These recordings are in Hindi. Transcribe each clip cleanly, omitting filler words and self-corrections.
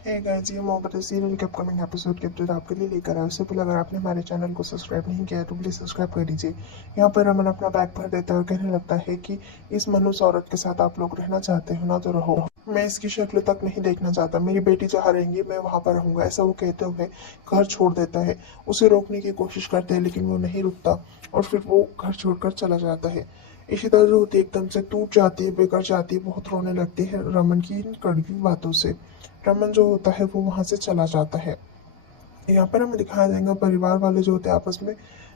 है गाइस, ये मोहब्बत सीरियल के अपकमिंग एपिसोड के अपडेट आपके लिए लेकर आया। उससे पहले अगर आपने हमारे चैनल को सब्सक्राइब नहीं किया है तो प्लीज सब्सक्राइब कर दीजिए। यहाँ पर रमन अपना बैग भर देता है और कहने लगता है कि इस मनुष्य औरत के साथ आप लोग रहना चाहते हो ना, तो रहो। मैं इसकी शक्ल तक नहीं देखना चाहता। मेरी बेटी जहाँ रहेंगी मैं वहां पर रहूंगा, ऐसा वो कहते हुए घर छोड़ देता है। उसे रोकने की कोशिश करते हैं लेकिन वो नहीं रुकता और फिर वो घर छोड़कर चला जाता है। इशिता जो होती है एकदम से टूट जाती है, बिगड़ जाती है, बहुत रोने लगती है रमन की इन कड़वी बातों से। रमन जो होता है वो वहां से चला जाता है। यहाँ पर हमें दिखाया जाएगा परिवार वाले जो होते हैं आपस में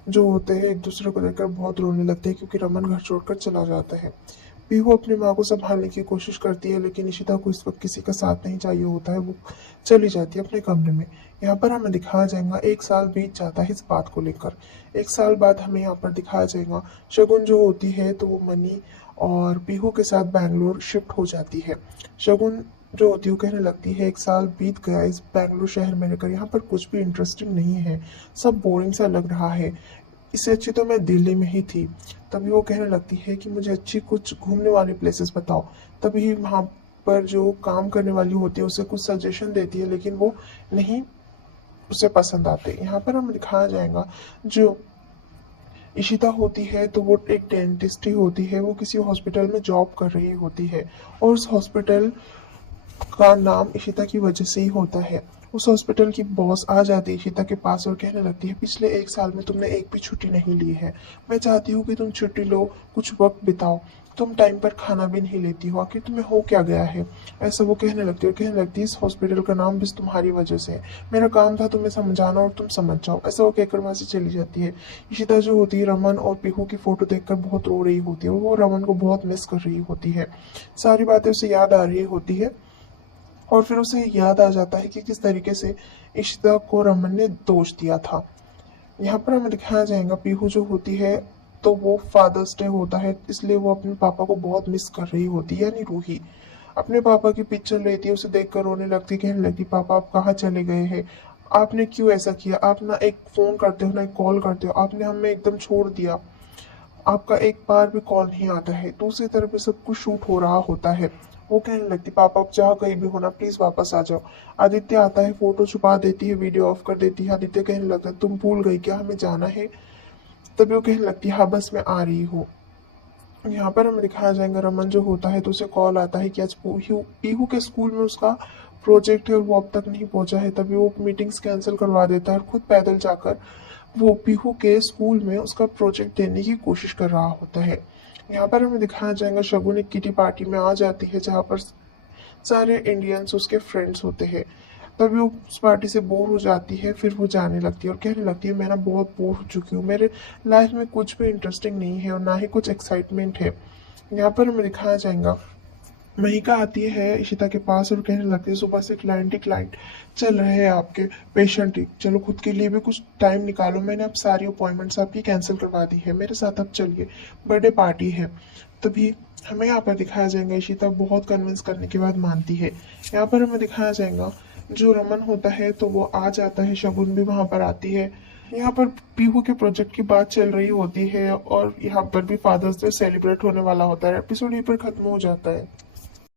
जो होते हैं एक दूसरे को देखकर बहुत रोने लगते हैं क्योंकि रमन घर छोड़कर चला जाता है। पीहू अपनी माँ को संभालने की कोशिश करती है लेकिन इशिता को इस वक्त किसी का साथ नहीं चाहिए होता है। वो चली जाती है अपने कमरे में। यहाँ पर हमें दिखाया जाएगा 1 साल बीत जाता है इस बात को लेकर। 1 साल बाद हमें यहाँ पर दिखाया जाएगा शगुन जो होती है तो वो मनी और पीहू के साथ बैंगलोर शिफ्ट हो जाती है। शगुन जो होती है वो कहने लगती है 1 साल बीत गया इस बैंगलोर शहर में रहकर, यहाँ पर कुछ भी इंटरेस्टिंग नहीं है, सब बोरिंग सा लग रहा है। इससे अच्छी तो मैं दिल्ली में ही थी। तभी वो कहने लगती है कि मुझे अच्छी कुछ घूमने वाली प्लेसेस बताओ। तभी वहाँ पर जो काम करने वाली होती है उसे कुछ सजेशन देती है लेकिन वो नहीं उसे पसंद आते। यहाँ पर हमें दिखाया जाएगा जो इशिता होती है तो वो एक डेंटिस्ट ही होती है। वो किसी हॉस्पिटल में जॉब कर रही होती है और उस हॉस्पिटल का नाम इशिता की वजह से ही होता है। उस हॉस्पिटल की बॉस आ जाती है इशिता के पास और कहने लगती है पिछले 1 साल में तुमने एक भी छुट्टी नहीं ली है। मैं चाहती हूँ कि तुम छुट्टी लो, कुछ वक्त बिताओ। तुम टाइम पर खाना भी नहीं लेती हो, आखिर तुम्हें हो क्या गया है। ऐसा वो कहने लगती है और कहने लगती है इस हॉस्पिटल का नाम बस तुम्हारी वजह से है। मेरा काम था तुम्हें समझाना और तुम समझ जाओ। ऐसा वो कहकर वहां से चली जाती है। इशिता जो होती है रमन और पीहू की फोटो देखकर बहुत रो रही होती है और वो रमन को बहुत मिस कर रही होती है। सारी बातें उसे याद आ रही होती है और फिर उसे याद आ जाता है कि किस तरीके से इशिता को रमन ने दोष दिया था। यहाँ पर हमें दिखाया जाएगा पीहू जो होती है तो वो फादर्स डे होता है इसलिए वो अपने पापा को बहुत मिस कर रही होती है, यानी रूही अपने पापा की पिक्चर लेती है, उसे देखकर रोने लगती, कहने लगती पापा आप कहाँ चले गए हैं, आपने क्यों ऐसा किया, आप ना एक फोन करते हो ना एक कॉल करते हो, आपने हमें एकदम छोड़ दिया, आपका एक बार भी कॉल नहीं आता है। दूसरी तरफ भी सब कुछ शूट हो रहा होता है। वो कहने लगती पापा आप जहाँ कहीं भी होना प्लीज वापस आ जाओ। आदित्य आता है, फोटो छुपा देती है, वीडियो ऑफ कर देती है। आदित्य कहने लगता है तुम भूल गई क्या, हमें जाना है। तभी वो कहने लगती है हाँ बस मैं आ रही हूँ। यहाँ पर हमें दिखाया जाएगा रमन जो होता है तो उसे कॉल आता है कि आज पीहू पीहू के स्कूल में उसका प्रोजेक्ट है और वो अब तक नहीं पहुंचा है। तभी वो मीटिंग्स कैंसिल करवा देता है और खुद पैदल जाकर वो पीहू के स्कूल में उसका प्रोजेक्ट देने की कोशिश कर रहा होता है। यहाँ पर हमें दिखाया जाएगा शगुन एक किटी पार्टी में आ जाती है जहाँ पर सारे इंडियंस उसके फ्रेंड्स होते हैं। तभी वो उस पार्टी से बोर हो जाती है, फिर वो जाने लगती है और कहने लगती है मैं ना बहुत बोर हो चुकी हूँ, मेरे लाइफ में कुछ भी इंटरेस्टिंग नहीं है और ना ही कुछ एक्साइटमेंट है। यहाँ पर हमें दिखाया जाएगा महिका आती है इशिता के पास और कहने लगती है सुबह से क्लाइंट ही क्लाइंट चल रहे हैं आपके, पेशेंट ही, चलो खुद के लिए भी कुछ टाइम निकालो, मैंने अब सारी अपॉइंटमेंट्स आपकी कैंसिल करवा दी है, मेरे साथ अब चलिए, बर्थडे पार्टी है। तभी हमें यहाँ पर दिखाया जाएगा इशिता बहुत कन्विंस करने के बाद मानती है। यहाँ पर हमें दिखाया जाएगा जो रमन होता है तो वो आ जाता है, शगुन भी वहां पर आती है। यहाँ पर पीहू के प्रोजेक्ट की बात चल रही होती है और यहाँ पर भी फादर्स डे सेलिब्रेट होने वाला होता है। एपिसोड यहीं पर खत्म हो जाता है।